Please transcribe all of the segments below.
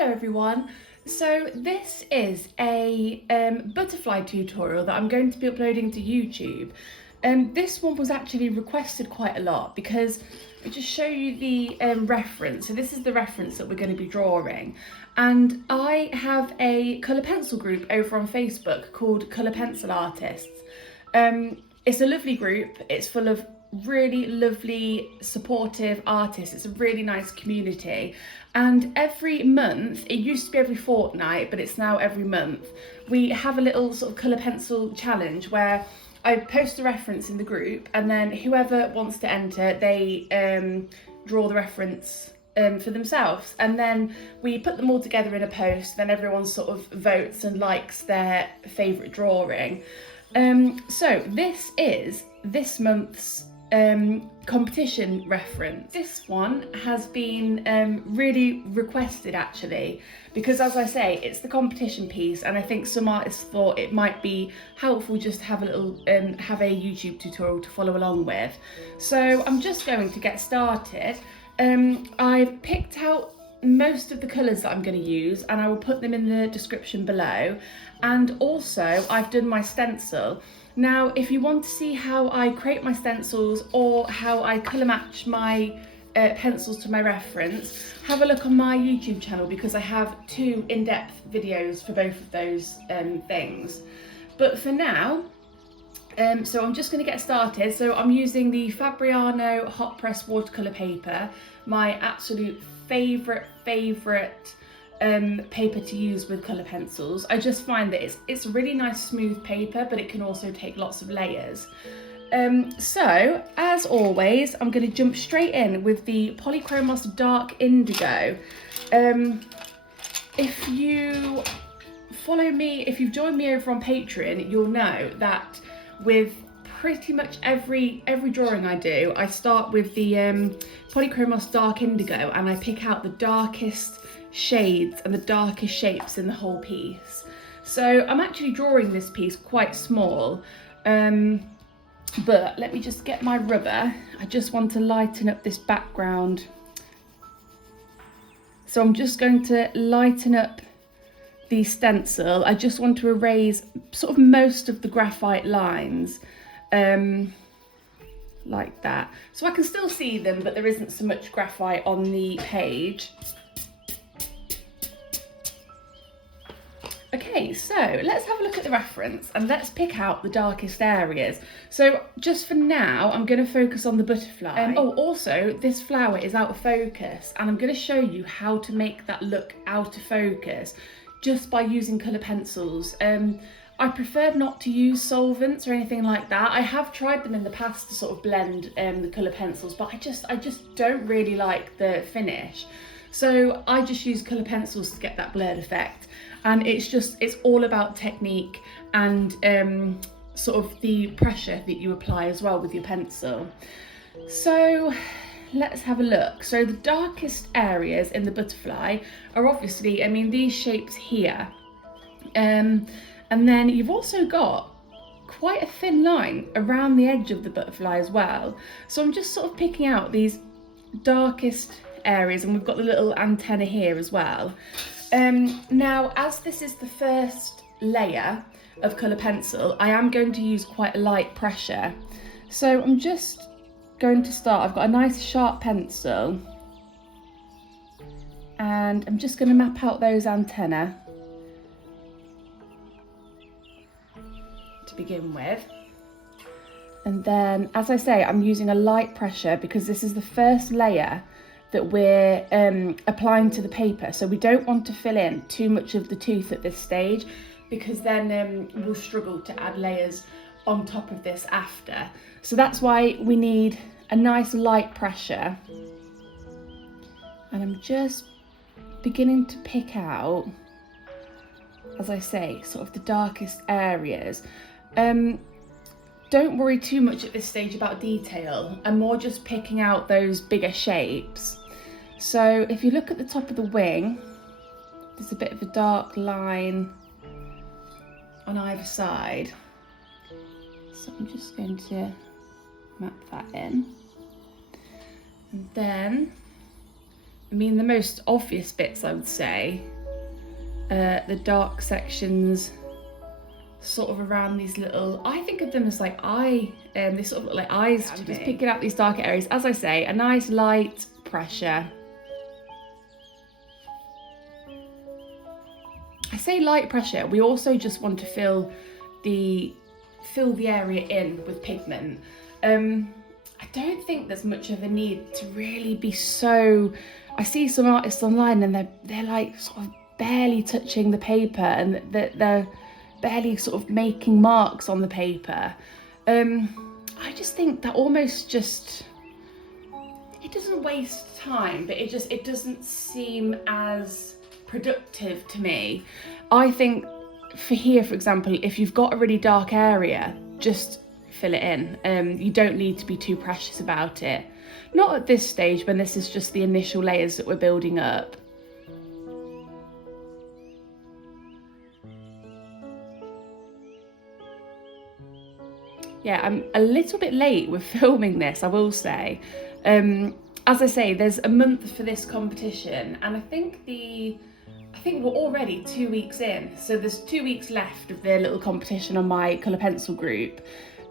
Hello everyone. So this is a butterfly tutorial that I'm going to be uploading to YouTube. This one was actually requested quite a lot because I'll just show you the reference. So this is the reference that we're going to be drawing. And I have a colour pencil group over on Facebook called Colour Pencil Artists. It's a lovely group. It's full of really lovely, supportive artists. It's a really nice community. And every month, it used to be every fortnight, but it's now every month, we have a little sort of colour pencil challenge where I post a reference in the group, and then whoever wants to enter, they draw the reference for themselves, and then we put them all together in a post. Then everyone sort of votes and likes their favourite drawing. So this is this month's competition reference. This one has been really requested actually, because as I say, it's the competition piece, and I think some artists thought it might be helpful just to have a little have a YouTube tutorial to follow along with. So I'm just going to get started. I've picked out most of the colours that I'm going to use, and I will put them in the description below. And also I've done my stencil. Now, if you want to see how I create my stencils or how I colour match my pencils to my reference, have a look on my YouTube channel, because I have two in-depth videos for both of those things. But for now, so I'm just going to get started. So I'm using the Fabriano hot press watercolour paper, my absolute favourite paper to use with colour pencils. I just find that it's a really nice smooth paper, but it can also take lots of layers. So as always, I'm going to jump straight in with the Polychromos Dark Indigo. If you follow me, if you've joined me over on Patreon, you'll know that with pretty much every drawing I do, I start with the Polychromos Dark Indigo, and I pick out the darkest shades and the darkest shapes in the whole piece. So I'm actually drawing this piece quite small, but let me just get my rubber. I just want to lighten up this background. So I'm just going to lighten up the stencil. I just want to erase sort of most of the graphite lines, like that. So I can still see them, but there isn't so much graphite on the page. Okay, so let's have a look at the reference and let's pick out the darkest areas. So just for now, I'm going to focus on the butterfly. Oh, also, this flower is out of focus, and I'm going to show you how to make that look out of focus just by using colour pencils. I prefer not to use solvents or anything like that. I have tried them in the past to sort of blend the colour pencils, but I just don't really like the finish. So I just use colour pencils to get that blurred effect. And it's all about technique and sort of the pressure that you apply as well with your pencil. So let's have a look. So the darkest areas in the butterfly are obviously, I mean, these shapes here. And then you've also got quite a thin line around the edge of the butterfly as well. So I'm just sort of picking out these darkest areas, and we've got the little antenna here as well. Now, as this is the first layer of colour pencil, I am going to use quite a light pressure. So I'm just going to start. I've got a nice sharp pencil, and I'm just going to map out those antennae to begin with. And then, as I say, I'm using a light pressure because this is the first layer that we're applying to the paper. So we don't want to fill in too much of the tooth at this stage, because then we'll struggle to add layers on top of this after. So that's why we need a nice light pressure. And I'm just beginning to pick out, as I say, sort of the darkest areas. Don't worry too much at this stage about detail. I'm more just picking out those bigger shapes. So if you look at the top of the wing, there's a bit of a dark line on either side. So I'm just going to map that in. And then I mean, the most obvious bits, I would say, the dark sections sort of around these little, I think of them as like they sort of look like eyes to me. Just picking out these darker areas. As I say, a nice light pressure. I say light pressure, we also just want to fill the area in with pigment. I don't think there's much of a need to really be so, I see some artists online and they're like sort of barely touching the paper, and they're barely sort of making marks on the paper. I just think that almost just, it doesn't waste time, but it doesn't seem as productive to me. I think for here, for example, if you've got a really dark area, just fill it in. You don't need to be too precious about it. Not at this stage, when this is just the initial layers that we're building up. Yeah, I'm a little bit late with filming this, I will say. As I say, there's a month for this competition, and I think we're already 2 weeks in, so there's 2 weeks left of the little competition on my colour pencil group.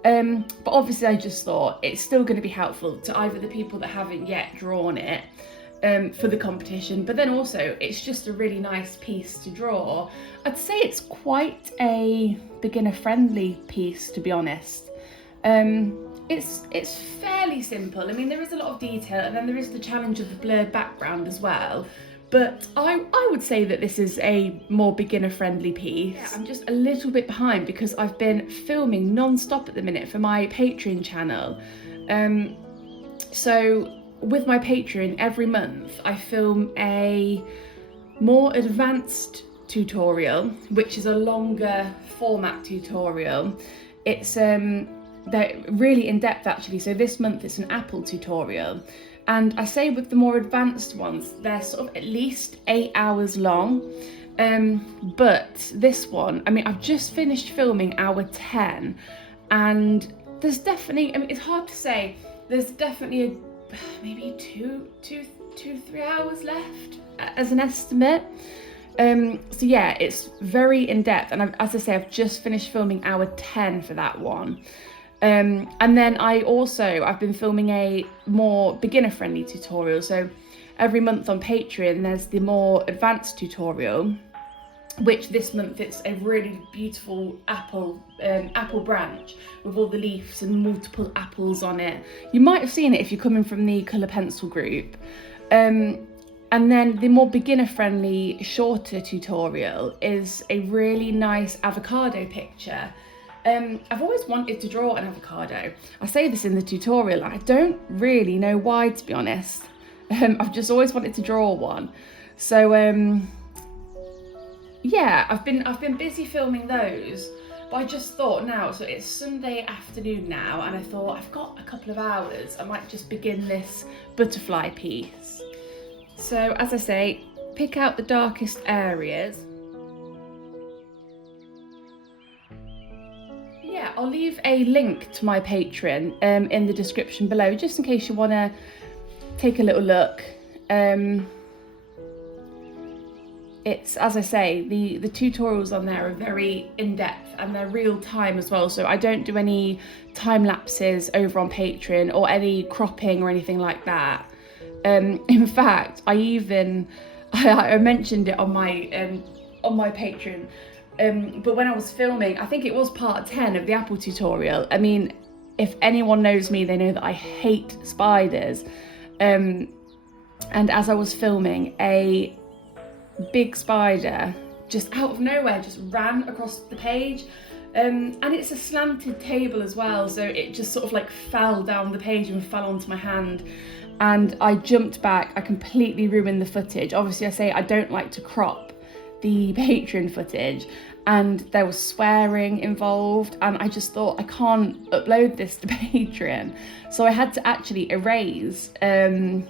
But obviously I just thought it's still going to be helpful to either the people that haven't yet drawn it for the competition, but then also it's just a really nice piece to draw. I'd say it's quite a beginner friendly piece, to be honest. It's fairly simple. I mean, there is a lot of detail, and then there is the challenge of the blurred background as well. But I would say that this is a more beginner friendly piece. Yeah, I'm just a little bit behind because I've been filming non-stop at the minute for my Patreon channel. So with my Patreon, every month I film a more advanced tutorial, which is a longer format tutorial. It's they're really in depth actually. So this month it's an apple tutorial. And I say with the more advanced ones, they're sort of at least 8 hours long. But this one, I mean, I've just finished filming hour 10, and there's definitely, I mean, it's hard to say, there's definitely maybe two, 3 hours left as an estimate. So yeah, it's very in depth, and as I say, I've just finished filming hour 10 for that one. And then I've been filming a more beginner friendly tutorial. So every month on Patreon there's the more advanced tutorial, which this month it's a really beautiful apple branch with all the leaves and multiple apples on it. You might have seen it if you're coming from the colour pencil group. And then the more beginner friendly shorter tutorial is a really nice avocado picture. I've always wanted to draw an avocado. I say this in the tutorial, and I don't really know why, to be honest. I've just always wanted to draw one. So yeah, I've been busy filming those, but I just thought now, so it's Sunday afternoon now, and I thought I've got a couple of hours, I might just begin this butterfly piece. So as I say, pick out the darkest areas. Yeah, I'll leave a link to my Patreon in the description below, just in case you want to take a little look. It's, as I say, the tutorials on there are very in-depth, and they're real time as well, so I don't do any time lapses over on Patreon or any cropping or anything like that. In fact, I mentioned it on my Patreon. But when I was filming, I think it was part 10 of the apple tutorial. I mean, if anyone knows me, they know that I hate spiders. And as I was filming, a big spider just out of nowhere just ran across the page. And it's a slanted table as well, so it just sort of like fell down the page and fell onto my hand. And I jumped back, I completely ruined the footage. Obviously, I say I don't like to crop the Patreon footage, and there was swearing involved, and I just thought I can't upload this to Patreon, so I had to actually erase the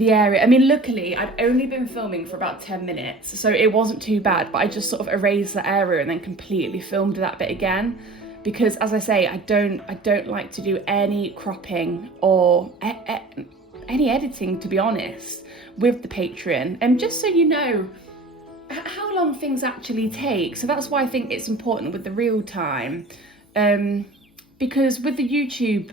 area. I mean, luckily I'd only been filming for about 10 minutes, so it wasn't too bad, but I just sort of erased the area and then completely filmed that bit again, because as I say, I don't like to do any cropping or any editing, to be honest, with the Patreon. And just so you know how long things actually take. So that's why I think it's important with the real time. Because with the YouTube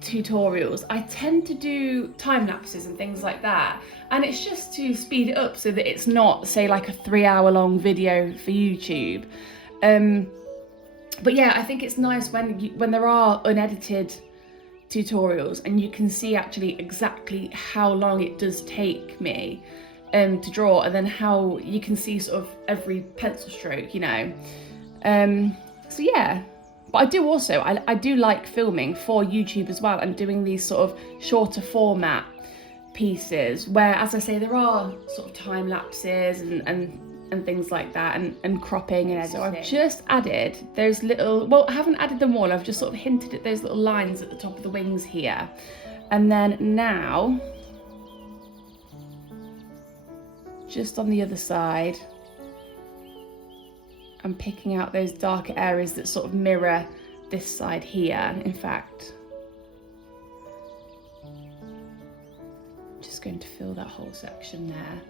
tutorials, I tend to do time lapses and things like that, and it's just to speed it up so that it's not, say, like a 3-hour long video for YouTube. But yeah, I think it's nice when there are unedited tutorials and you can see actually exactly how long it does take me to draw, and then how you can see sort of every pencil stroke, you know. So yeah. But I do also, I do like filming for YouTube as well, and doing these sort of shorter format pieces where, as I say, there are sort of time lapses and things like that, and cropping and editing. So I've just added those little, well, I haven't added them all, I've just sort of hinted at those little lines at the top of the wings here. And then now, just on the other side, I'm picking out those darker areas that sort of mirror this side here. In fact, I'm just going to fill that whole section there.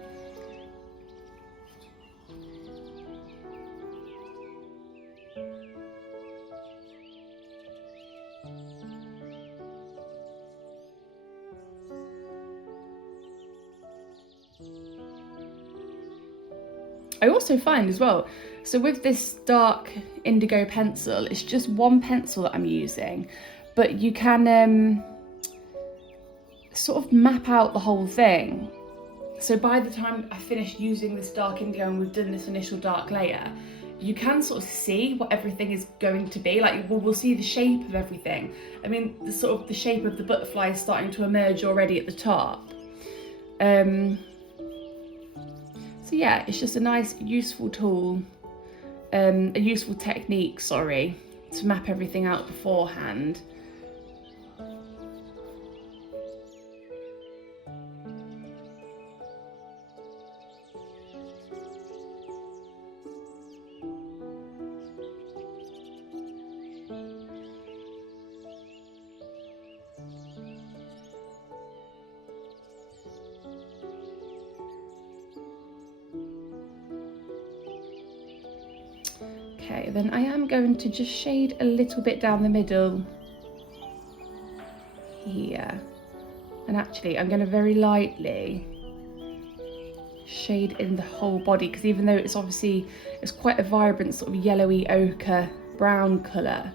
I also find as well, so with this dark indigo pencil, it's just one pencil that I'm using, but you can sort of map out the whole thing. So by the time I finish using this dark indigo and we've done this initial dark layer, you can sort of see what everything is going to be. Like, we'll see the shape of everything. I mean, the shape of the butterfly is starting to emerge already at the top. So yeah, it's just a nice, useful tool, a useful technique, sorry, to map everything out beforehand. Okay, then I am going to just shade a little bit down the middle here. And actually, I'm going to very lightly shade in the whole body, because even though it's obviously, it's quite a vibrant sort of yellowy ochre brown colour,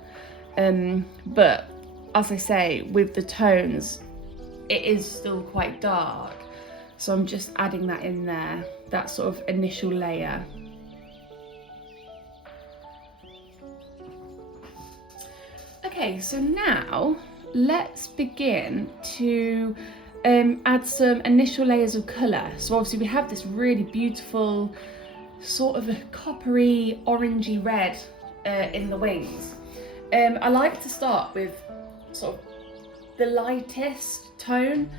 but as I say, with the tones, it is still quite dark. So I'm just adding that in there, that sort of initial layer. Okay, so now let's begin to add some initial layers of colour. So obviously we have this really beautiful sort of a coppery orangey red in the wings. I like to start with sort of the lightest tone.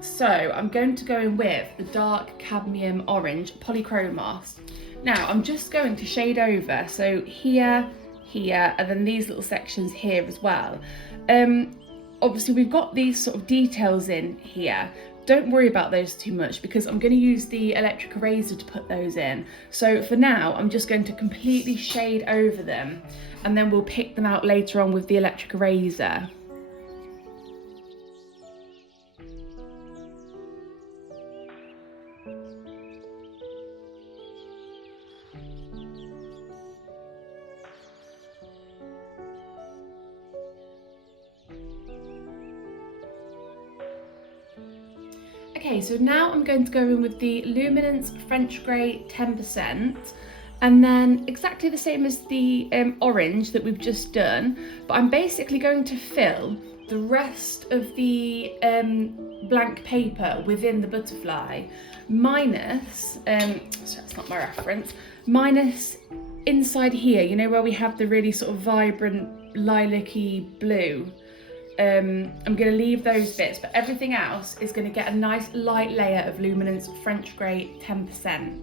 So I'm going to go in with the dark cadmium orange polychromos. Now I'm just going to shade over, so here, and then these little sections here as well. Obviously we've got these sort of details in here. Don't worry about those too much, because I'm going to use the electric eraser to put those in. So for now, I'm just going to completely shade over them, and then we'll pick them out later on with the electric eraser. Okay, so now I'm going to go in with the Luminance French Grey 10%, and then exactly the same as the orange that we've just done, but I'm basically going to fill the rest of the blank paper within the butterfly, minus, so that's not my reference, minus inside here, you know, where we have the really sort of vibrant lilac-y blue. I'm going to leave those bits, but everything else is going to get a nice light layer of Luminance French Grey 10%.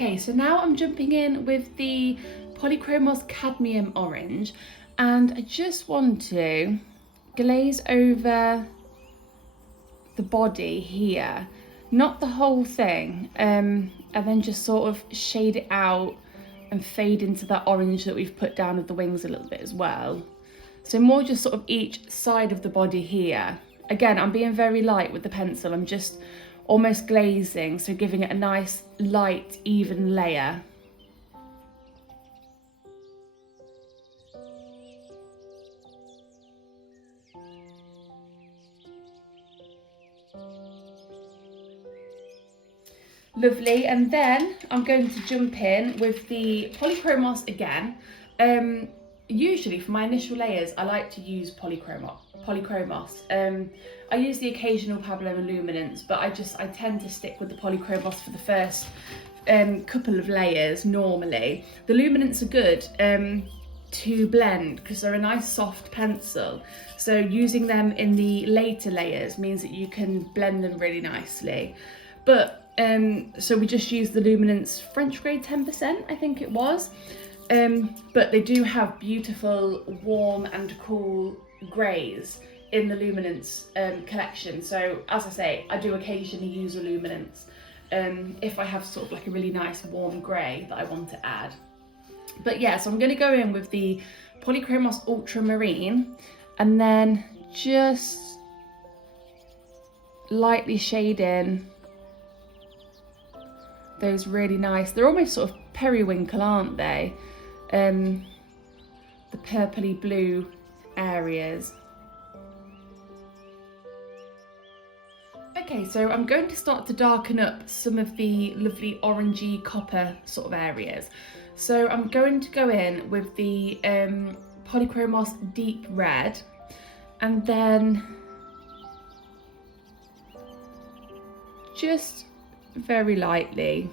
Okay, so now I'm jumping in with the Polychromos Cadmium Orange, and I just want to glaze over the body here, not the whole thing, and then just sort of shade it out and fade into that orange that we've put down of the wings a little bit as well. So more just sort of each side of the body here. Again, I'm being very light with the pencil. I'm just almost glazing, so giving it a nice light, even layer. Lovely, and then I'm going to jump in with the Polychromos again. Usually for my initial layers, I like to use Polychromos. I use the occasional Pablo Illuminance, but I tend to stick with the Polychromos for the first couple of layers normally. The Luminants are good to blend because they're a nice soft pencil. So using them in the later layers means that you can blend them really nicely. But so we just use the Luminance French grade 10%, I think it was. But they do have beautiful warm and cool greys in the Luminance collection. So as I say, I do occasionally use a Luminance if I have sort of like a really nice warm grey that I want to add. But yeah, so I'm going to go in with the Polychromos Ultramarine and then just lightly shade in those really nice, they're almost sort of periwinkle, aren't they? The purpley blue areas. Okay, so I'm going to start to darken up some of the lovely orangey copper sort of areas. So I'm going to go in with the Polychromos Deep Red, and then just very lightly,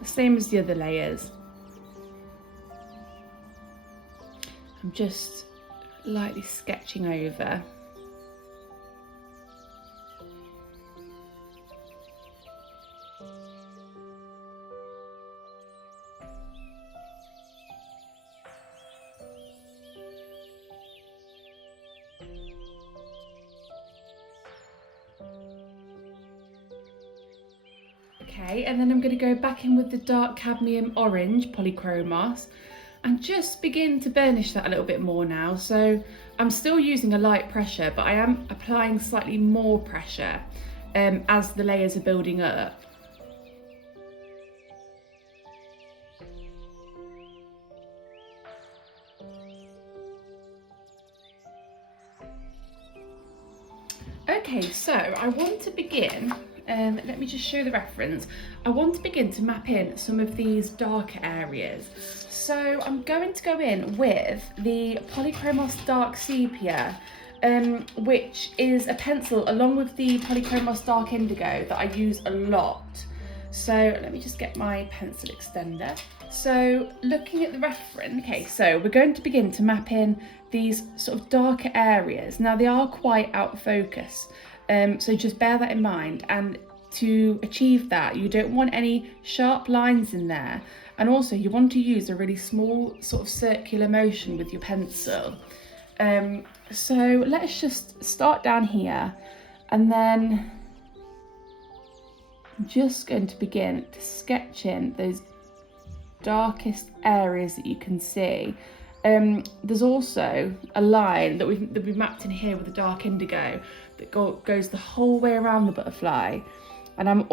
the same as the other layers. I'm just lightly sketching over. Okay, and then I'm going to go back in with the dark cadmium orange Polychromos and just begin to burnish that a little bit more now. So I'm still using a light pressure, but I am applying slightly more pressure as the layers are building up. Okay, so I want to begin, let me just show the reference. I want to begin to map in some of these darker areas. So I'm going to go in with the Polychromos Dark Sepia, which is a pencil along with the Polychromos Dark Indigo that I use a lot. So let me just get my pencil extender. So looking at the reference, okay, so we're going to begin to map in these sort of darker areas. Now they are quite out of focus, so just bear that in mind. And to achieve that, you don't want any sharp lines in there. And also you want to use a really small sort of circular motion with your pencil. So let's just start down here, and then I'm just going to begin to sketch in those darkest areas that you can see. There's also a line that we've mapped in here with the dark indigo that goes the whole way around the butterfly, and I'm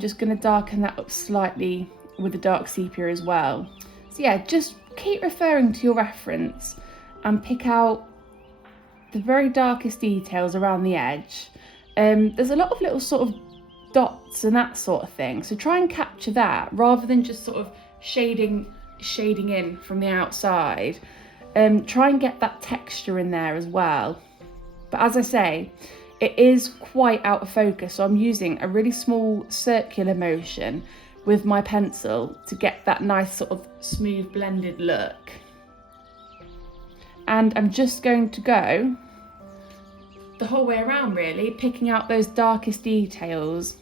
just going to darken that up slightly with the dark sepia as well. So yeah, just keep referring to your reference and pick out the very darkest details around the edge. There's a lot of little sort of dots and that sort of thing, so try and capture that rather than just sort of shading in from the outside. Try and get that texture in there as well. But as I say, it is quite out of focus, so I'm using a really small circular motion with my pencil to get that nice sort of smooth blended look. And I'm just going to go the whole way around, really, picking out those darkest details.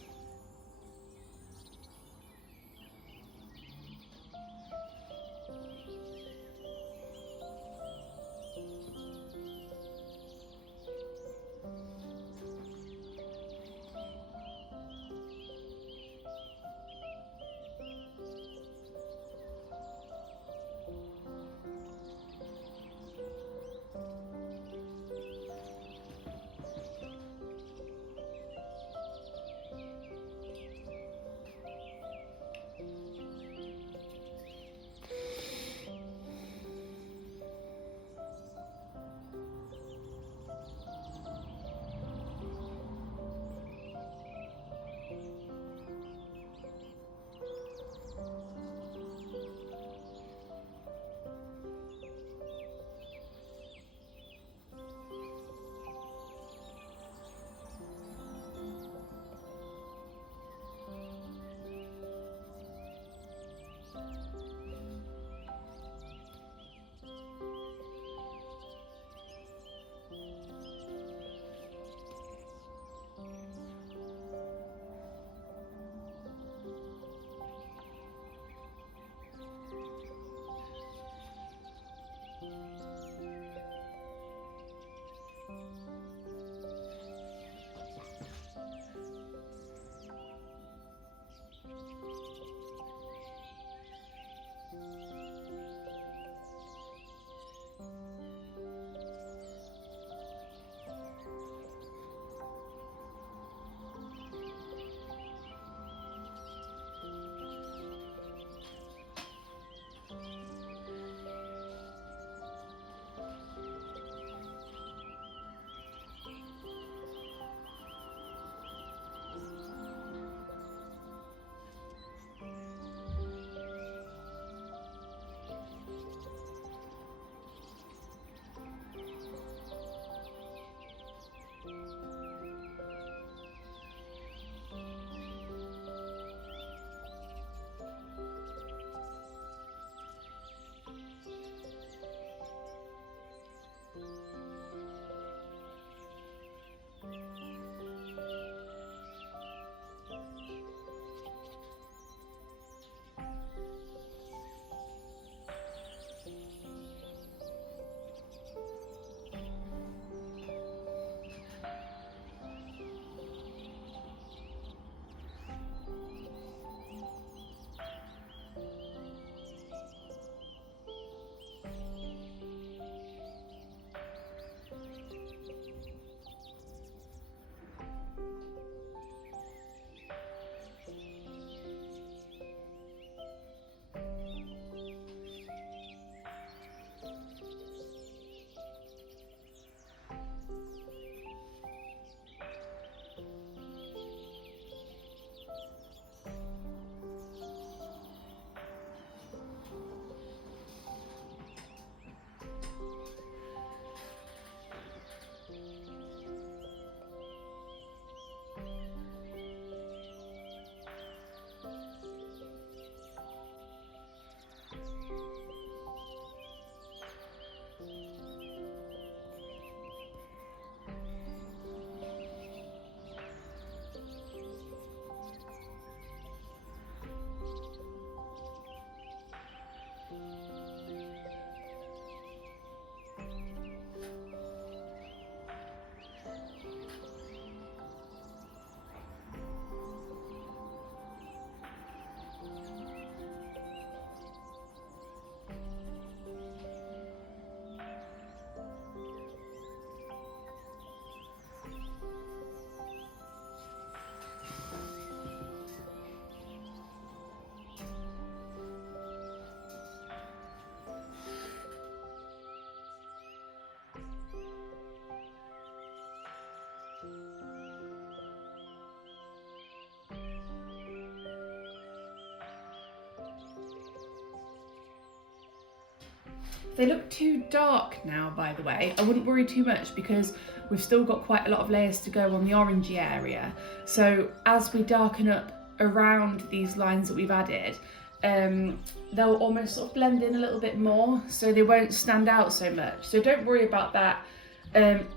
If they look too dark now, by the way, I wouldn't worry too much because we've still got quite a lot of layers to go on the orangey area. So as we darken up around these lines that we've added, they'll almost sort of blend in a little bit more, so they won't stand out so much. So don't worry about that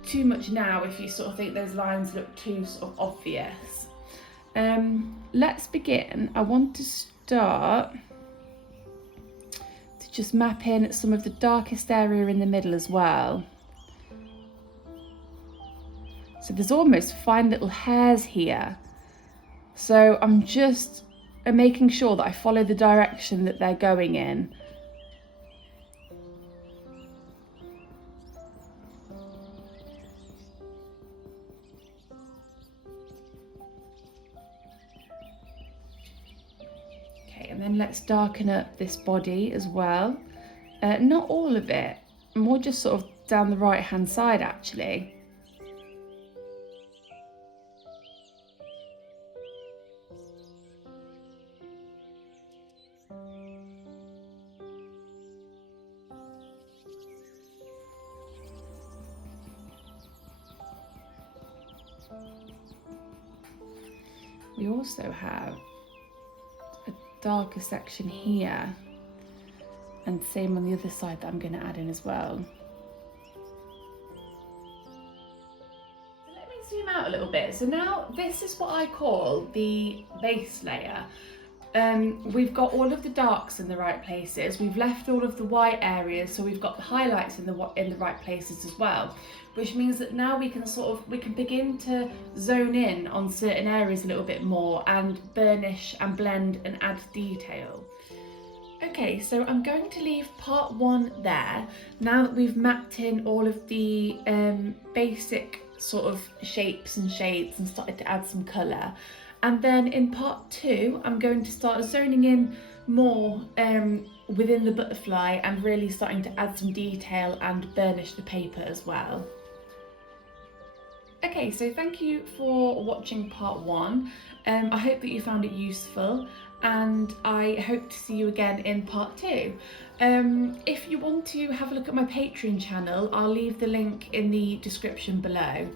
too much now if you sort of think those lines look too sort of obvious. Let's begin. I want to start to just map in some of the darkest area in the middle as well. So there's almost fine little hairs here. So I'm just making sure that I follow the direction that they're going in. Okay, and then let's darken up this body as well. Not all of it, more just sort of down the right hand side actually. We also have a darker section here, and same on the other side that I'm going to add in as well. So let me zoom out a little bit. So now this is what I call the base layer. We've got all of the darks in the right places. We've left all of the white areas, so we've got the highlights in the right places as well, which means that now we can begin to zone in on certain areas a little bit more and burnish and blend and add detail. Okay, so I'm going to leave part 1 there, now that we've mapped in all of the basic sort of shapes and shades and started to add some colour. And then in part 2, I'm going to start zoning in more within the butterfly and really starting to add some detail and burnish the paper as well. Okay, so thank you for watching part 1. I hope that you found it useful, and I hope to see you again in part 2. If you want to have a look at my Patreon channel, I'll leave the link in the description below.